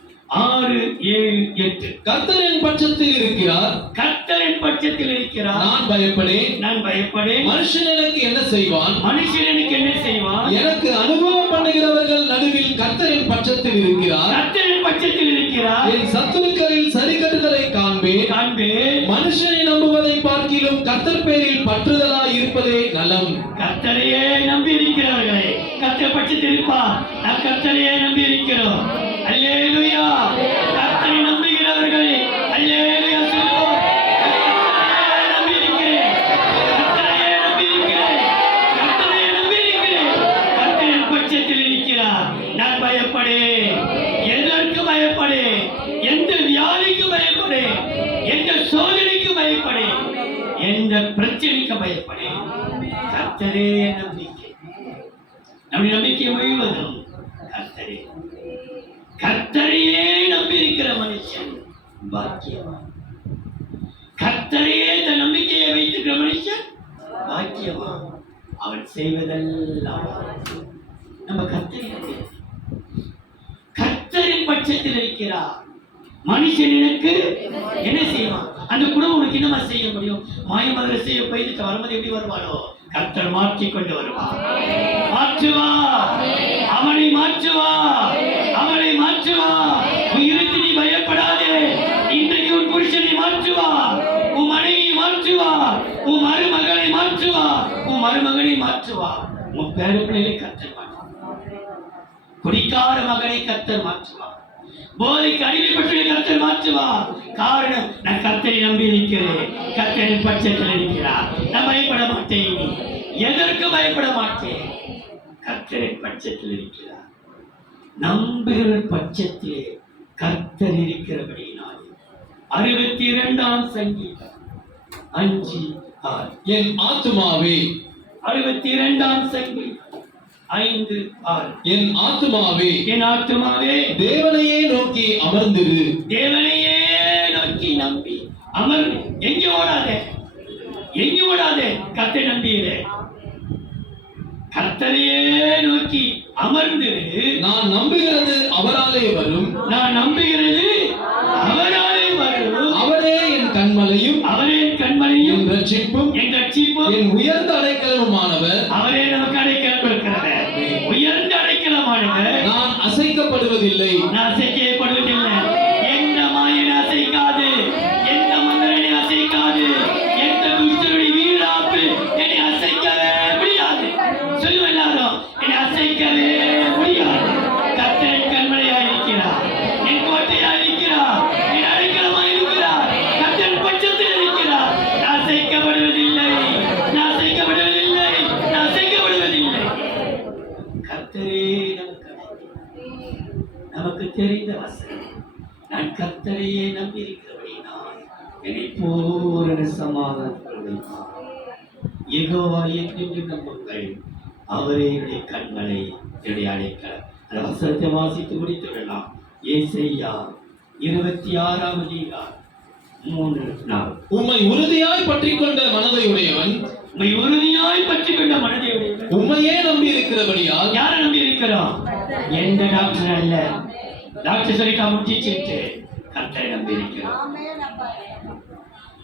6, 7, 8. கர்த்தர் என் பட்சத்தில் இருக்கிறார். கர்த்தர் என் பட்சத்தில் இருக்கிறார். நான் பயப்படேன். மனுஷன் எனக்கு என்ன செய்வான்? எனக்கு அனுபவம் பண்ணுகிறவர்கள் நடுவில் கர்த்தர் என் பட்சத்தில் இருக்கிறார். என் சத்துருக்களில் சரிக்கட்டுதலை காண்பேன். மனுஷனை நம்புவதை பார்க்கிலும் கர்த்தர் பேரில் பற்றுதலாய் இருப்பதே நலம். கர்த்தரையே நம்பி இருக்கிறார்களே, கர்த்தர் பட்சத்தில் இருப்பார். நாம் கர்த்தரையே நம்பி இருக்கிறோம். அல்லேலூயா. கர்த்தரை நம்புகிறவர்களே அல்லேலூயா சொல்லுவோம். கர்த்தரையே நம்பி இருக்கிறேன். கர்த்தரின் பட்சத்தில் இருக்கிறார். நான் பயப்படேன். எதற்கு பயப்படேன்? எந்த வியாதிக்கு பயப்படேன்? எந்த சோதனைக்கு பயப்படேன்? எந்த பிரச்சனைக்கு பயப்படேன்? கர்த்தரே நம்பிக்கை. நம்முடைய நம்பிக்கை முழுவதும் கர்த்தரே. கர்த்தரையே நம்பி இருக்கிற மனுஷன் பாக்கியவான். கர்த்தரையே தன் நம்பிக்கையை வைத்திருக்கிற மனுஷன் பாக்கியவான். அவன் செய்வதெல்லாம் நம்ம கர்த்தரின் பட்சத்தில் இருக்கிறார். மனுஷன் எனக்கு என்ன செய்வான்? அந்த குடும்பம் உனக்கு என்னமா செய்ய முடியும்? மாயமதுரை செய்ய போயிட்டு வரும்போது எப்படி வருவாரோ கர்த்தர் மாற்றி கொண்டு வருவார். அவனை மாற்றுவார். உயிருக்கு நீ பயப்படாதே. இன்றைக்கு உன் புருஷனை மாற்றுவார், உன் மனைவியை மாற்றுவார், உன் மருமகளை மாற்றுவார், உன் மருமகனை மாற்றுவார், உன் பேர பிள்ளைகளை கர்த்தர் மாற்றுவார், குடிக்கார மகனை கர்த்தர் மாற்றுவார், போதைக்கு அடிமைப்பட்டு கர்த்தர் மாற்றுவார். காரணம், நான் கர்த்தரை நம்பி இருக்கிறேன். கர்த்தரின் பட்சத்தில் இருக்கிறார். நான் பயப்பட மாட்டேன். எதற்கு பயப்பட மாட்டேன்? கர்த்தரின் பட்சத்தில் இருக்கிறார். நம்புகிற பட்சத்திலே கர்த்தர் இருக்கிறபடியினால். 62ஆம் சங்கீதம் 5, 6. என் ஆத்துமாவே, 62ஆம் சங்கீதம் 5, 6. என் ஆத்துமாவே தேவனையே நோக்கி அமர்ந்திரு. தேவனையே நோக்கி நம்பி அமர். எங்க ஓடாதே. கர்த்தரை நம்பியிலே. கர்த்தரையே நோக்கி அமர்ந்திரு. நான் நம்புகிறது அவராலே வரும். அவரே என் கண்மலையும் என் ரட்சிப்பும் என் உயர்ந்த அடைக்கலமுமானவர். அவரே நமக்கு அடைக்கலம் கொடுக்கிறார். உயர்ந்த அடைக்கலமானவர். நான் அசைக்கப்படுவதில்லை. எந்த மாயனை அசைக்காது, எந்த மந்திரனை அசைக்காது, எந்த துஷ்டருடைய வீராப்பு என்னை அசைக்கவே முடியாது. சொல்லுவேன் எல்லாரும், என்னை அசைக்கவே முடியாது. கர்த்தர் கண்மலையாய் இருக்கிறார், என் கோட்டையாய் இருக்கிறார், என் அடைக்கலமாய் இருக்கிறார். கர்த்தர் பட்சத்தில் இருக்கிறார். நான் அசைக்கப்படுவதில்லை. கர்த்தரே நமக்கு தெரிந்த வசனம். நான் கர்த்தரையே நம்பி இருக்கிறபடினால் என்னை பூரண சமாதானத்தில் வைப்பார். யெகோவா என்று நம்புங்கள், அவரே என்னுடைய கண்மலை, என்னுடைய அடைக்கலம். அந்த வசனத்தை வாசித்து முடித்து விடலாம். ஏசாயா 26ஆம் அதிகாரம் 3, 4. உம்மை உறுதியாய் பற்றிக்கொண்ட மனதை உடையவன். உம்மையே நம்பி இருக்கிறபடியால். யாரை நம்பி இருக்கிறோம்? எந்த டாக்டர் அல்ல. டாக்டர் சொல்லிக்கா முடிச்சிட்டு கர்த்தரை நம்பி இருக்கிறோம்.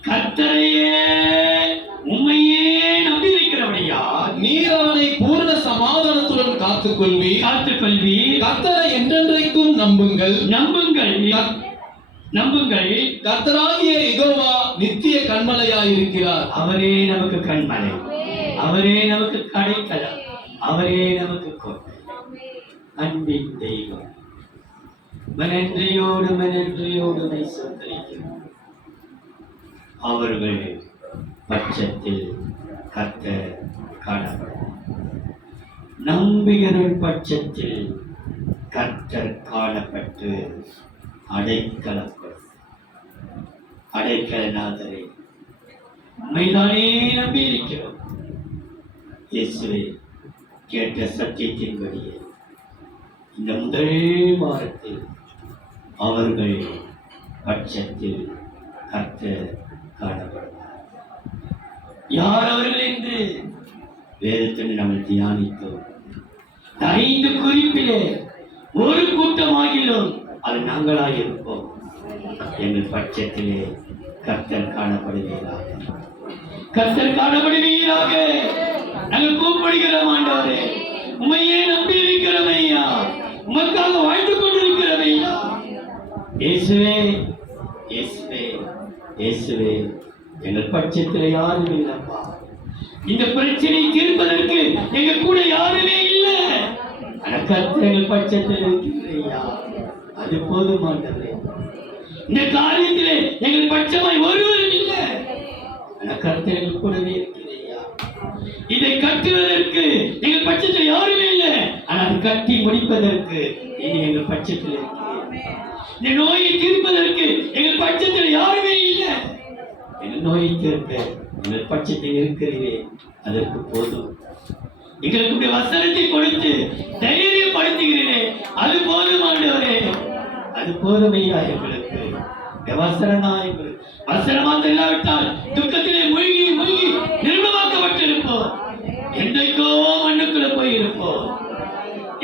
கர்த்தரையே உம்மையே நம்பி இருக்கிறபடியா கொள்கிறார். நீர் அவனை பூரண சமாதானத்துடன் காத்துக்கொள்வீர். கர்த்தரை என்றென்றைக்கும் நம்புங்கள். நம்புங்கள். கர்த்தராகிய யெகோவா நித்திய கன்மலையாயிருக்கிறார். அவரே நமக்கு கண்மலை, அவரே நமக்கு கடைக்கலம், அவரே நமக்கு கோட்டை. அன்பின் தெய்வம், மனன்றியோடு சோதரிக்கிறோம். அவர்கள் பட்சத்தில் கர்த்தர் காணப்படும். நம்பிக்கையின் பட்சத்தில் கர்த்தர் காணப்பட்டு அடைக்கலநாதரே உண்மைதானே நம்பி இருக்கிறோம். இயேசுவே, கேட்ட சத்தியத்தின்படியே இந்த முதல் வாரத்தில் அவர்கள் பட்சத்தில் கர்த்தர் காணப்படுவார். யார் அவர்கள் என்று வேதத்தில் நம்ம தியானித்தோம். 5 குறிப்பிலே ஒரு கூட்டமாகிலும் அது நாங்களாக இருப்போம். எங்கள் பட்சத்திலே கர்த்தர் காணப்படுவீராக. நாங்கள் கூப்பிடுகிறோம் ஆண்டவரே, உம்மையே நம்பி இருக்கிறோம் ஐயா, உமக்காக வாழ்ந்து கொண்டிருக்கிறோம் ஐயா. இயேசுவே, எங்கள் பட்சத்தில் யாரும் இல்லப்பா. இந்த பிரச்சனை தீர்ப்பதற்கு எங்க கூட யாருமே இல்லை. கர்த்தர் எங்கள் பட்சத்தில் இருக்கிறையா, அது போதுமானது. இந்த காரியத்திலே எங்கள் பட்சமாய் ஒருவரும் இல்லை. கர்த்தர் எங்கள் கூடவே இருக்கிறையா. இதை கட்டுவதற்கு எங்கள் பட்சத்தில் யாருமே இல்லை. ஆனால் கட்டி முடிப்பதற்கு இது எங்கள் பட்சத்தில் இருக்கிறேன். இந்த நோயை தீர்ப்பதற்கு எங்கள் பட்சத்தில் யாருமே இல்லை. எங்கள் நோயை தீர்க்க எங்கள் பட்சத்தில் இருக்கிறீரே, அதற்கு போதும். எங்களுக்கு வசனத்தை கொடுத்து தைரியப்படுத்துகிறீரே, அது போதும் ஆண்டவரே, அது போதுமையா. எங்களுக்கு வசனமாக இல்லாவிட்டால் துக்கத்திலே மூழ்கி நிர்மமாக்கப்பட்டிருப்போம். என்றைக்கோ மண்ணுக்குள்ள போயிருப்போம்,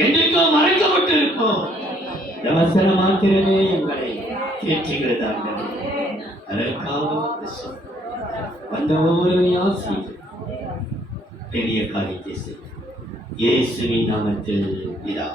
என்றைக்கோ மறைக்கப்பட்டிருப்போம். வசனம் மாத்திரமே எங்களை தேற்றுகிறது ஆண்டவரே. அதற்காக வந்த ஒவ்வொரு ஆசி பெரிய காரியத்தை செய்யும். இயேசுவின் நாமத்தில் இதா.